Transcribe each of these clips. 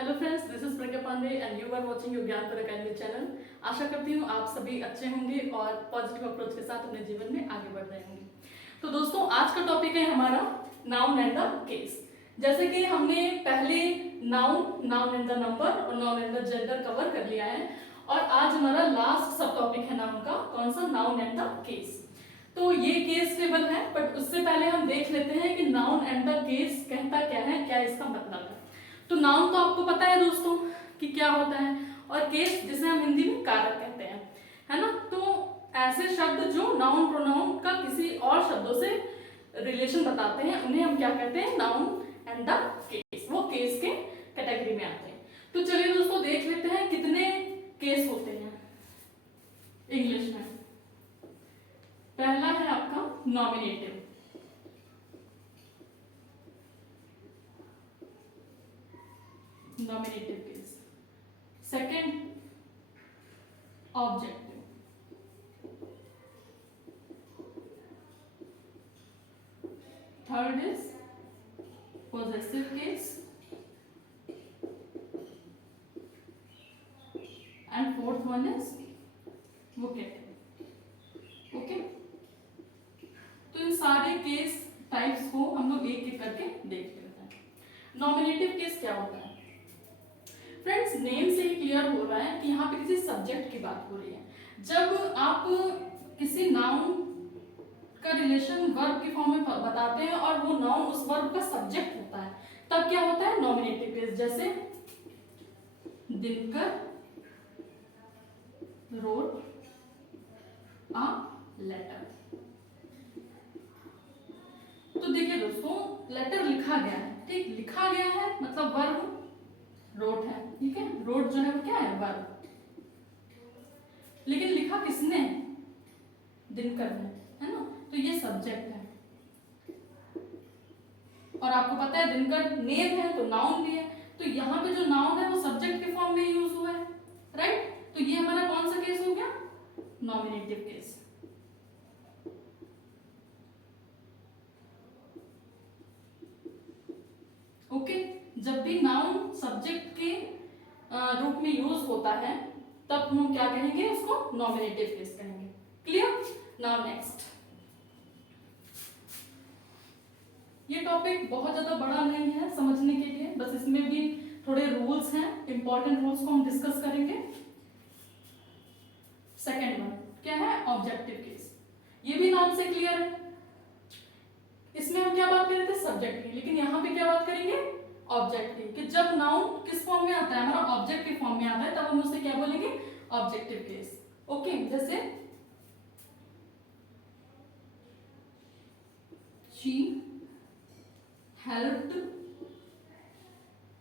Hello friends, this is Pragya Pandey and you are watching your Gyan Par academy channel. आशा करती हूँ आप सभी अच्छे होंगे और पॉजिटिव अप्रोच के साथ अपने जीवन में आगे बढ़ रहे होंगे। तो दोस्तों, आज का टॉपिक है हमारा नाउन एंड द केस। जैसे कि हमने पहले noun, noun and the number और noun and the gender cover कर लिया है और आज हमारा लास्ट सब टॉपिक है नाउन का, कौन सा? Noun and the case. तो ये केस टेबल है, बट उससे पहले हम देख लेते हैं कि नाउन एंड द केस कहता क्या है, क्या इसका मतलब है। तो नाउन तो आपको पता है दोस्तों कि क्या होता है, और केस जिसे हम हिंदी में कारक कहते हैं, है ना। तो ऐसे शब्द जो नाउन प्रोनाउन का किसी और शब्दों से रिलेशन बताते हैं उन्हें हम क्या कहते हैं? Noun and the case. वो केस के कैटेगरी में आते हैं। तो चलिए दोस्तों, देख लेते हैं कितने केस होते हैं इंग्लिश में। पहला है आपका nominative. Nominative case. Second, objective. Third is possessive case and fourth one is vocative. Okay, तो इन सारे केस टाइप्स को हम लोग एक एक करके देख लेते हैं। नॉमिनेटिव केस क्या होता है फ्रेंड्स? नेम से ही क्लियर हो रहा है कि यहाँ पे किसी सब्जेक्ट की बात हो रही है। जब आप किसी नाउन का रिलेशन वर्ब के फॉर्म में बताते हैं और वो नाउन उस वर्ब का सब्जेक्ट होता है, तब क्या होता है? Nominative case. जैसे दिनकर रोट अ लेटर। तो देखिए दोस्तों, लेटर लिखा गया है, ठीक, लिखा गया है मतलब वर्ब रोट है, ठीक है। रोट जो है वो क्या है? वर्ब। लेकिन लिखा किसने? दिनकर ने, है ना। तो ये सब्जेक्ट है और आपको पता है दिनकर नेम है तो नाउन भी है। तो यहाँ पे जो नाउन है वो सब्जेक्ट के फॉर्म में यूज हुआ है, राइट। तो ये हमारा कौन सा केस हो गया? Nominative case. ओके, जब भी नाउन सब्जेक्ट के रूप में यूज होता है तब हम क्या कहेंगे? उसको नॉमिनेटिव केस कहेंगे। क्लियर? Now next. ये टॉपिक बहुत ज्यादा बड़ा नहीं है समझने के लिए, बस इसमें भी थोड़े रूल्स हैं, इंपॉर्टेंट रूल्स को हम डिस्कस करेंगे। सेकेंड वन क्या है? Objective case. ये भी नाम से क्लियर है। इसमें हम क्या बात कर रहे थे? सब्जेक्ट की, लेकिन यहाँ पे क्या बात करेंगे? ऑब्जेक्ट की। कि जब नाउन किस फॉर्म में आता है? हमारा ऑब्जेक्ट के फॉर्म में आता है, तब हम उसे क्या बोलेंगे? Objective case. ओके, जैसे शी हेल्प्ड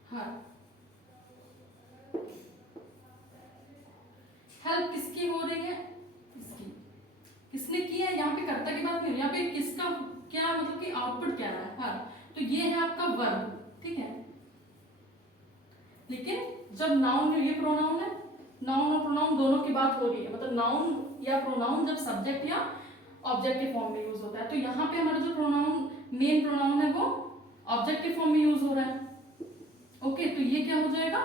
हर। हेल्प किसकी हो रही है? इसकी। किसने की है? यहाँ पे कर्ता की बात नहीं, यहाँ पे किसका क्या मतलब कि आउटपुट क्या रहा है? हर। तो ये है आपका वर्ब, ठीक है। लेकिन जब नाउन, ये प्रोनाउन है, नाउन और प्रोनाउन दोनों की बात हो रही है, मतलब नाउन या प्रोनाउन जब सब्जेक्ट या ऑब्जेक्ट के फॉर्म में यूज होता है, तो यहाँ पे हमारा जो प्रोनाउन, मेन प्रोनाउन है, वो ऑब्जेक्ट के फॉर्म में यूज हो रहा है। ओके, तो ये क्या हो जाएगा?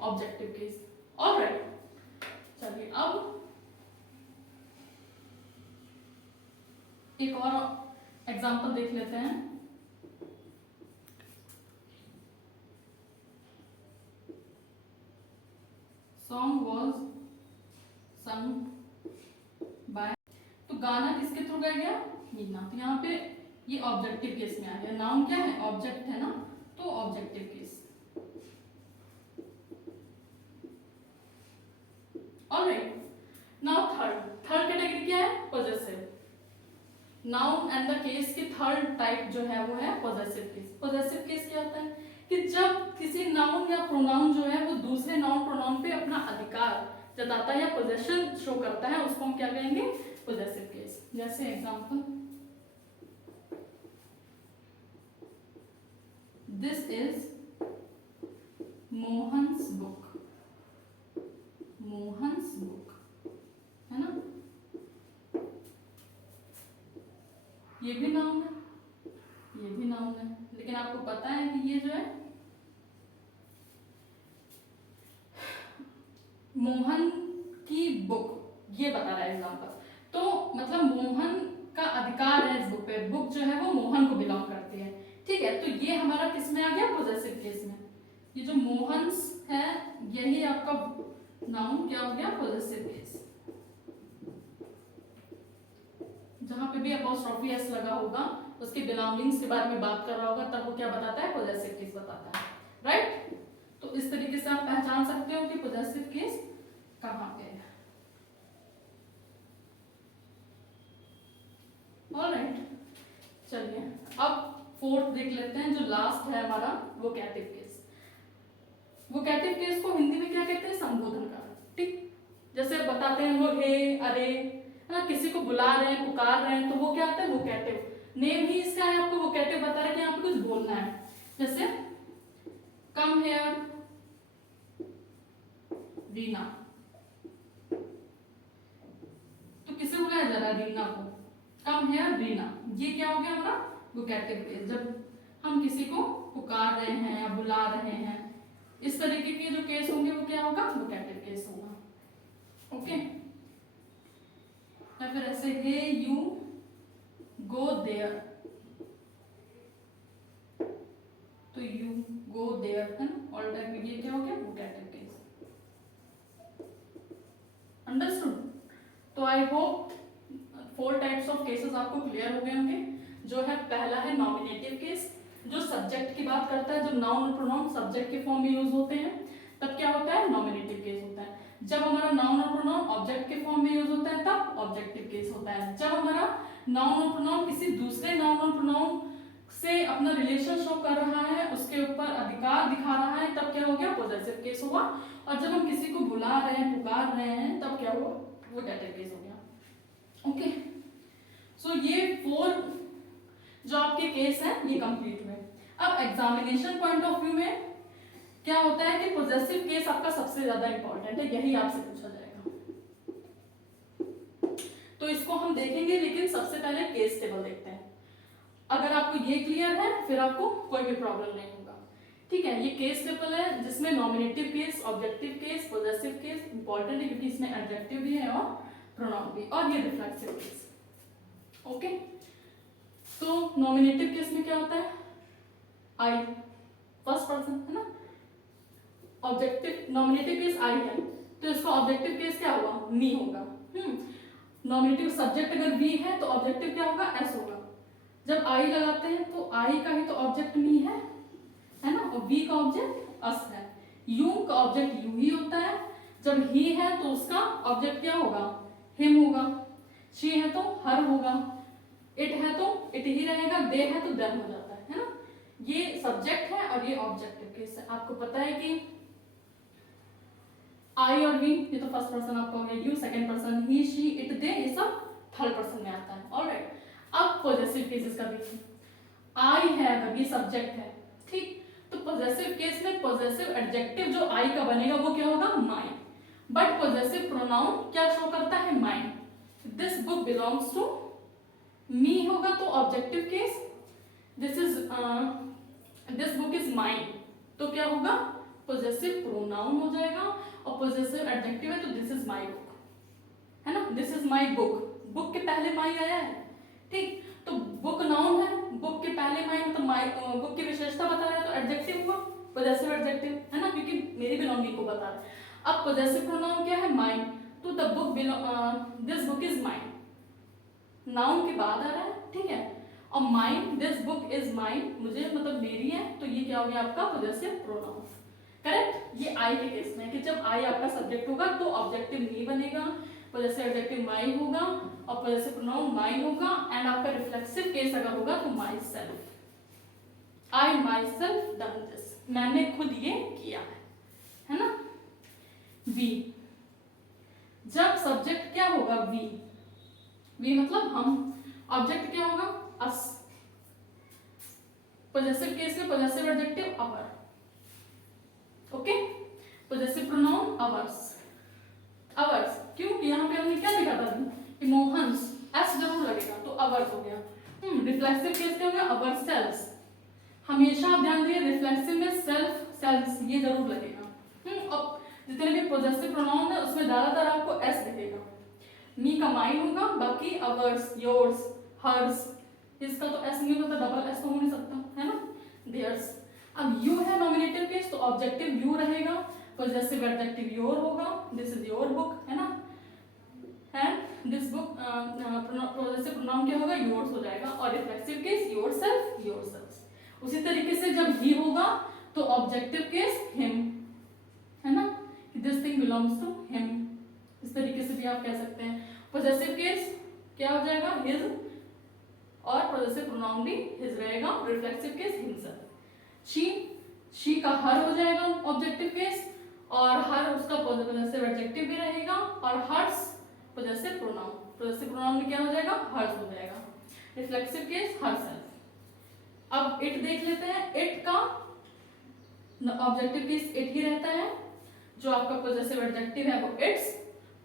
Objective case. ऑलराइट, चलिए अब एक और एग्जांपल देख लेते हैं। Song was sung by. तो गाना किसके थ्रू गाया गया? मीना। तो यहाँ पे ये ऑब्जेक्टिव केस में आ गया। नाउन क्या है? ऑब्जेक्ट है ना, तो objective case. Alright, now third category क्या है? Possessive. Noun and the case की थर्ड टाइप जो है वो है पॉजेसिव केस। पॉजेसिव केस क्या होता है? कि जब किसी नाउन या प्रोनाउन जो है वो दूसरे नाउन प्रोनाउन पे अपना अधिकार जताता है या पोजेशन शो करता है, उसको हम क्या कहेंगे? Possessive case. जैसे example, this is Mohan's book. Mohan's book, है ना। ये भी नाउन है, ये भी नाउन है, लेकिन आपको पता है कि ये जो है मोहन की बुक, ये बता रहा है एग्जाम्पल। तो मतलब मोहन का अधिकार है इस बुक पे, बुक जो है वो मोहन को बिलोंग करती है, ठीक है। तो ये हमारा किस में आ गया, पॉजेसिव केस में। ये जो मोहन्स है यही आपका नाउन क्या हो गया, पॉजेसिव केस। जहां पे भी अपॉस्ट्रोफी एस लगा होगा उसके बिलोंगिंग्स के बारे में बात कर रहा होगा तब वो क्या बताता है, पॉजेसिव केस बताता है, राइट। तो इस तरीके से आप पहचान सकते हो कि पॉजेसिव केस कहां पे है। ऑलराइट, चलिए अब फोर्थ देख लेते हैं, जो लास्ट है हमारा वोकैटिव केस। वोकैटिव केस को हिंदी में क्या कहते हैं, संबोधन का, ठीक। जैसे बताते हैं वो हे, अरे, है ना, किसी को बुला रहे हैं, पुकार रहे हैं, तो वो क्या होता है, वोकैटिव। नेम ही इसका है, आपको वोकैटिव बता रहा है कि यहाँ पे कुछ बोलना है। जैसे कम हियर रीना, तो किसे बुलाया जा रहा है, रीना को। कम हियर रीना, ये क्या हो गया हमारा वोकैटिव केस। जब हम किसी को पुकार रहे हैं या बुला रहे हैं, इस तरीके के जो केस होंगे वो क्या होगा, वोकैटिव केस होगा, ओके। या फिर ऐसे हे यू गो देयर, तो यू गो देयर है ना, ऑल टाइम में, ये क्या हो गया, वोकैटिव केस। अंडरस्टूड। तो I hope 4 types of cases आपको क्लियर हो गए होंगे। जो है पहला है नॉमिनेटिव केस, जो सब्जेक्ट की बात करता है, जब नाउन और प्रोनाउन सब्जेक्ट के फॉर्म में यूज होते हैं तब क्या होता है, नॉमिनेटिव केस होता है। जब हमारा नाउन और प्रोनाउन ऑब्जेक्ट के फॉर्म में यूज होता है तब ऑब्जेक्टिव केस होता है। जब हमारा नाउन और प्रोनाउन किसी दूसरे नाउन और प्रोनाउन से अपना रिलेशन शो कर रहा है, उसके ऊपर अधिकार दिखा रहा है, तब क्या हो गया, पॉजेसिव केस हुआ। और जब हम किसी को बुला रहे हैं, पुकार रहे हैं, तब क्या हुआ, वोकैटिव केस हो गया, ओके। सो ये 4 जो आपके केस हैं ये कंप्लीट हुए। अब एग्जामिनेशन पॉइंट ऑफ व्यू में क्या होता है कि पॉजेसिव केस आपका सबसे ज्यादा इंपॉर्टेंट है, यही आपसे पूछा जाएगा। तो इसको हम देखेंगे, लेकिन सबसे पहले केस टेबल देखते हैं। अगर आपको ये क्लियर है फिर आपको कोई भी प्रॉब्लम नहीं होगा, ठीक है। ये केस टेबल है जिसमें nominative case, objective case, possessive case important है क्योंकि इसमें एडजेक्टिव भी है और प्रोनाउन भी, और ये रिफ्लेक्सिव केस, ओके। तो नॉमिनेटिव केस में क्या होता है, आई, फर्स्ट पर्सन है ना। ऑब्जेक्टिव नॉमिनेटिव केस आई है, तो इसका ऑब्जेक्टिव केस क्या होगा, मी होगा। नॉमिनेटिव सब्जेक्ट अगर वी है तो ऑब्जेक्टिव क्या होगा, एस होगा। जब आई लगाते हैं तो आई का ही तो ऑब्जेक्ट मी है ना, और वी का ऑब्जेक्ट अस है। यू का ऑब्जेक्ट यू ही होता है। जब ही है तो उसका ऑब्जेक्ट क्या होगा, हिम होगा। शी है तो हर होगा। इट है तो इट ही रहेगा। दे है तो देम हो जाता है ना। ये सब्जेक्ट है और ये ऑब्जेक्टिव केस है। आपको पता है कि आई और वी, ये तो फर्स्ट पर्सन आपका हो गया, you second person, he she it they, ये सब थर्ड पर्सन में आता है, ऑलराइट। अब पॉजेसिव केसेस का देखिए, आई है अगर ये सब्जेक्ट है, ठीक, तो पॉजेसिव केस में पॉजेसिव एडजेक्टिव जो आई का बनेगा वो क्या होगा, माइन। बट पॉजेसिव प्रोनाउन क्या शो करता है, mine. This book belongs to me होगा तो objective case, this book is mine, तो क्या होगा, पॉजेसिव प्रोनाउन हो जाएगा। और पॉजेसिव एडजेक्टिव है तो दिस इज माय बुक, है ना, this is my book. Book के पहले माई आया है, ठीक, तो बुक नाउन है, बुक के पहले माई मतलब माई, बुक की विशेषता बता रहा है तो एडजेक्टिव हुआ, पॉजेसिव एडजेक्टिव, है ना, क्योंकि मेरी बिलोंगिंग को बता रहा है। अब पॉजेसिव प्रोनाउन क्या है, माइन, तो the book this book is mine, noun के बाद आ रहा है, ठीक है। और mine, this book is mine, मुझे मतलब मेरी है, तो ये क्या हो गया आपका पॉजेसिव प्रोनाउन, करेक्ट। ये आई के केस में है कि जब आई आपका सब्जेक्ट होगा तो ऑब्जेक्टिव मी बनेगा, पॉजेसिव एडजेक्टिव माई होगा और पॉजेसिव प्रोनाउन माइन होगा। एंड आपका रिफ्लेक्सिव केस अगर होगा तो my self, I my self done this, मैंने खुद ये किया है ना। वी, जब सब्जेक्ट क्या होगा, वी मतलब हम, ऑब्जेक्ट क्या होगा, अस। पॉजेसिव केस में possessive adjective our, okay. Possessive pronoun ours, ours, क्योंकि यहाँ पे हमने क्या लिखा था, इमोशंस, एस जरूर लगेगा तो अवर्स हो गया। रिफ्लेक्सिव केस क्या हो गया, अवर सेल्स। हमेशा आप ध्यान दिए रिफ्लेक्सिव में सेल्फ, सेल्स ये जरूर लगेगा। और जितने भी पोजेसिव प्रोनाउन है उसमें ज्यादातर आपको एस दिखेगा। मी का माइन होगा, बाकी अवर्स, योर्स, हर्स, इसका तो एस नहीं होता, डबल एस तो हो नहीं सकता, है ना, देयर्स। अब यू है नॉमिनेटिव केस, तो ऑब्जेक्टिव यू रहेगा, पोजेसिव एडजेक्टिव योर होगा, दिस इज योर बुक, है ना, and this book, possessive pronoun क्या होगा, योर्स हो जाएगा, और रिफ्लेक्सिव केस योरसेल्फ, योरसेल्व्स। उसी तरीके से जब ही होगा तो ऑब्जेक्टिव केस हिम, है ना, this thing belongs to him, इस तरीके से भी आप कह सकते हैं। पोजेसिव केस क्या हो जाएगा, हिज, और पोजेसिव प्रोनाउन भी हिज रहेगा, रिफ्लेक्सिव केस हिमसेल्फ। शी का हर हो जाएगा ऑब्जेक्टिव केस, और हर उसका पोजेसिव एडजेक्टिव भी रहेगा, और hers possessive pronoun, possessive pronoun में क्या हो जाएगा, हर्स हो जाएगा, रिफ्लेक्सिव केस हरसेल्फ। अब इट देख लेते हैं, इट का ऑब्जेक्टिव केस इट ही रहता है, जो आपका पोजेसिव एडजेक्टिव है वो इट्स,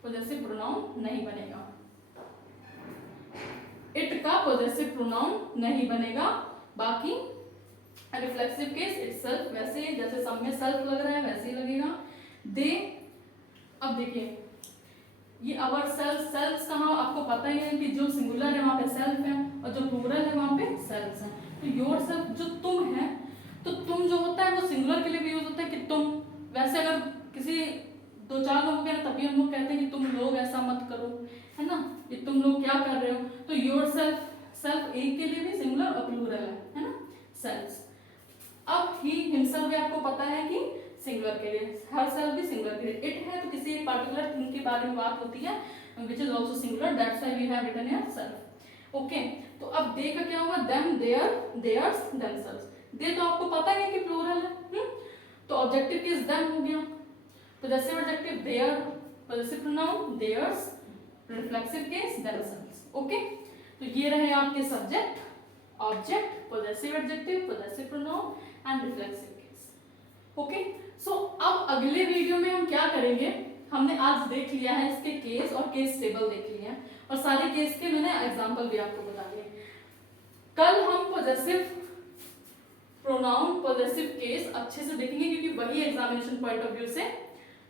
पोजेसिव प्रोनाउन नहीं बनेगा, इट का पोजेसिव प्रोनाउन नहीं बनेगा। बाकी रिफ्लेक्सिव केस इटसेल्फ, वैसे जैसे सब में सेल्फ लग रहा है वैसे ही लगेगा। दे, अब देखिए ये अवर सेल्फ, सेल्फ कहाँ आपको पता ही है कि जो सिंगुलर है वहां पे सेल्फ है, और जो प्लूरल है वहां पे सेल्फ है। तो योर सेल्फ जो तुम है, तो तुम जो होता है वो सिंगुलर के लिए भी यूज होता है कि तुम, वैसे अगर किसी दो चार लोग हैं तभी हम लोग कहते हैं कि तुम लोग ऐसा मत करो, है ना, ये तुम लोग क्या कर रहे हो। तो योर सेल्फ, सेल्फ एक के लिए भी सिंगुलर और प्लूरल है ना, सेल्फ। अब ही हिमसेल्फ भी आपको पता है कि सिंगुलर के लिए, हर सेल्फ भी सिंगुलर के लिए। इट है तो किसी एक पार्टिकुलर थिंग के बारे में बात होती है, which is also singular, that's why we have written here self. Okay, तो अब दे का क्या होगा, them, their, theirs, themselves. They तो आपको पता ही है कि प्लूरल है, तो ऑब्जेक्टिव केस देम हो गया, possessive adjective their, possessive pronoun theirs, reflexive case themselves. Okay, तो ये रहे आपके subject, object, possessive adjective, possessive pronoun and reflexive case. Okay, so अब अगले वीडियो में हम क्या करेंगे, हमने आज देख लिया है इसके केस और केस टेबल देख लिया है, और सारे केस के मैंने एग्जांपल भी आपको बता दिए। कल हम पोजेसिव प्रोनाउन, पोजेसिव केस अच्छे से देखेंगे, क्योंकि वही एग्जामिनेशन पॉइंट ऑफ व्यू से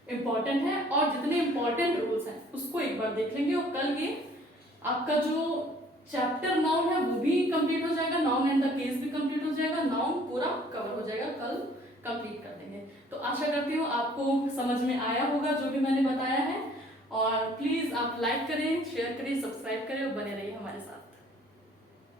इंपॉर्टेंट है, और जितने इंपॉर्टेंट रूल्स हैं उसको एक बार देख लेंगे। और कल ये आपका जो चैप्टर नाउन है वो भी कंप्लीट हो जाएगा, नाउन एंड द केस भी कंप्लीट हो जाएगा, नाउन पूरा कवर हो जाएगा, कल कंप्लीट कर देंगे। तो आशा करती हूँ आपको समझ में आया होगा जो भी मैंने बताया है, और प्लीज आप लाइक करें, शेयर करें, सब्सक्राइब करें और बने रहिए हमारे साथ।